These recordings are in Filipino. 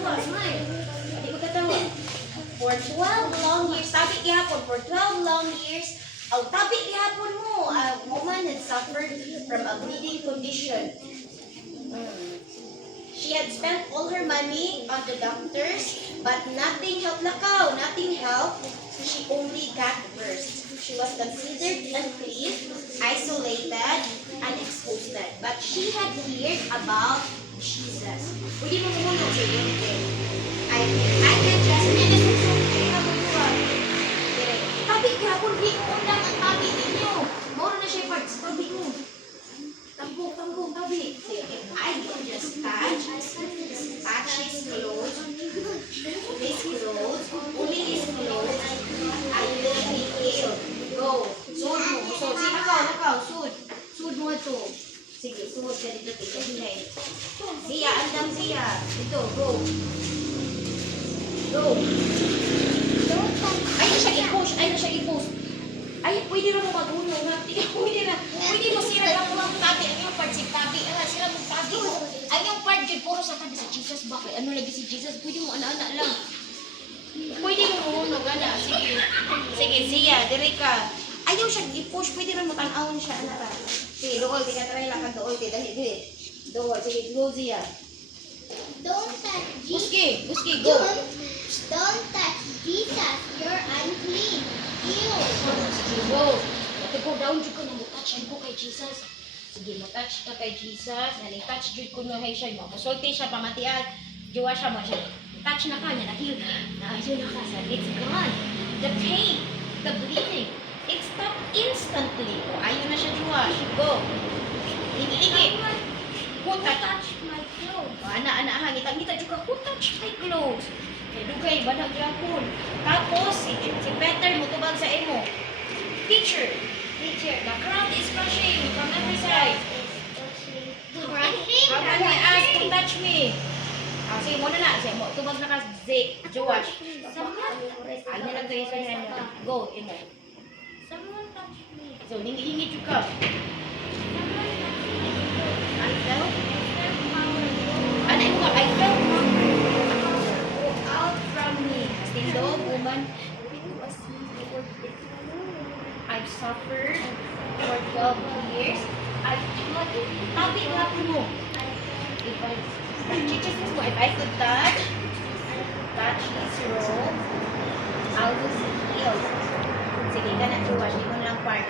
magkatawa, smile. Hindi magkatawa. For 12 long years, tabi gihapon, for 12 long years, tabi gihapon mo, a woman had suffered from a bleeding condition. She had spent all her money on the doctors, but nothing helped Lakaw. Nothing helped. She only got worse. She was considered unclean, isolated, and exposed. But she had heard about Jesus. Pwede mo muna sa iyo. I can just tabi kapon di ko undang ang tabi ninyo. Moro na siya part sa tabi mo. Tambong, tabi. I can just touch his clothes. Only his clothes. I will be healed. Go. Sud mo. Sige, nakaw. Sud mo ito. Sige, sud ka dito. Tingnan. Siya, andam siya. Ito, go. Go. Ay na siya i-push. Ay, pwede na mo mag-uno. Pwede mo sira lang mo ang tabi. Ang yung part si tabi. Sira mo tabi. Ang yung part dyan, puro sa tabi sa Jesus. Bakit? Ano lagi si Jesus? Pwede mo ana-ana lang. Pwede mo umunog, ana. Sige, siya. Dire ka. Ayaw siya i-push. Pwede na mo tanawon siya. Ano ka? Sige, dool. Tika, try lang ka dool. Dali. Dool. Sige, go siya. Don't touch Uski, Jesus. go. Don't touch Jesus. You're unclean. Ew. Sige, go. Go down dyan ko na mo-touch ko kay Jesus. Sige, mo-touch ka kay Jesus. Nani-touch dyan ko na siya. Masulti siya, pamatian. Diwa siya mo siya. Touch na ka niya. Nakil. Ayun na ka. It's gone. The pain, the bleeding, it stopped instantly. O, ayun na siya, Diwa. Go. Ligi. Who touch my clothes? Ana, ngita juga who touch my clothes. Kaya dugay, banag yapon. Tapos, si Peter mutubag sa imo. Teacher, the crowd is crushing from every side. Crushing? How can I ask to touch me? Sige, muna na. Sige, tubag na ka, Joash. Ano lang ito yung sanyan mo. Go, imo. Someone touched me. So, hingi juga. I felt go out from me. Still, woman, I've suffered for 12 years. Tabi nga po mo. If I could touch his robe, I was healed. Sige, ka na, Joash. Hindi mo na lang part.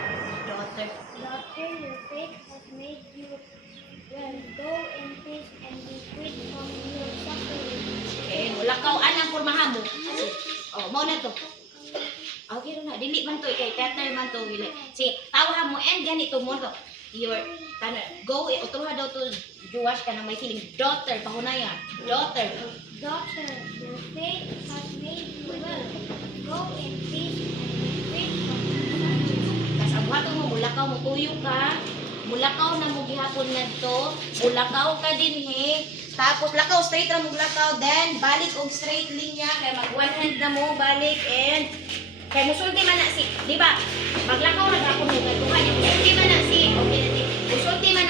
Daughter. Daughter, your faith has made you well. Go in peace and be quit from your suffering. Okay, wala ka anang pormahan mo. Oh, mo na to. Okay na, dili man to kay Peter man to dili. Sige, tawahan mo and ganito mo to. Your go utuha daw to Joash ka na may feeling. Daughter, pahunayan. Daughter. Daughter, your faith has made you well. Go in peace and be quit from your suffering. Kas ang buhaton mo mulakaw mo tuyo ka. Mulakaw na mo gihapon ngadto. Mulakaw ka dinhi. Tapos lakaw straight ra mo lakaw then balik og straight linya kay mag one hand na mo balik and kay musulti man na si, di ba? Maglakaw ra gapon mo gadtuhan niya. Musulti man na si.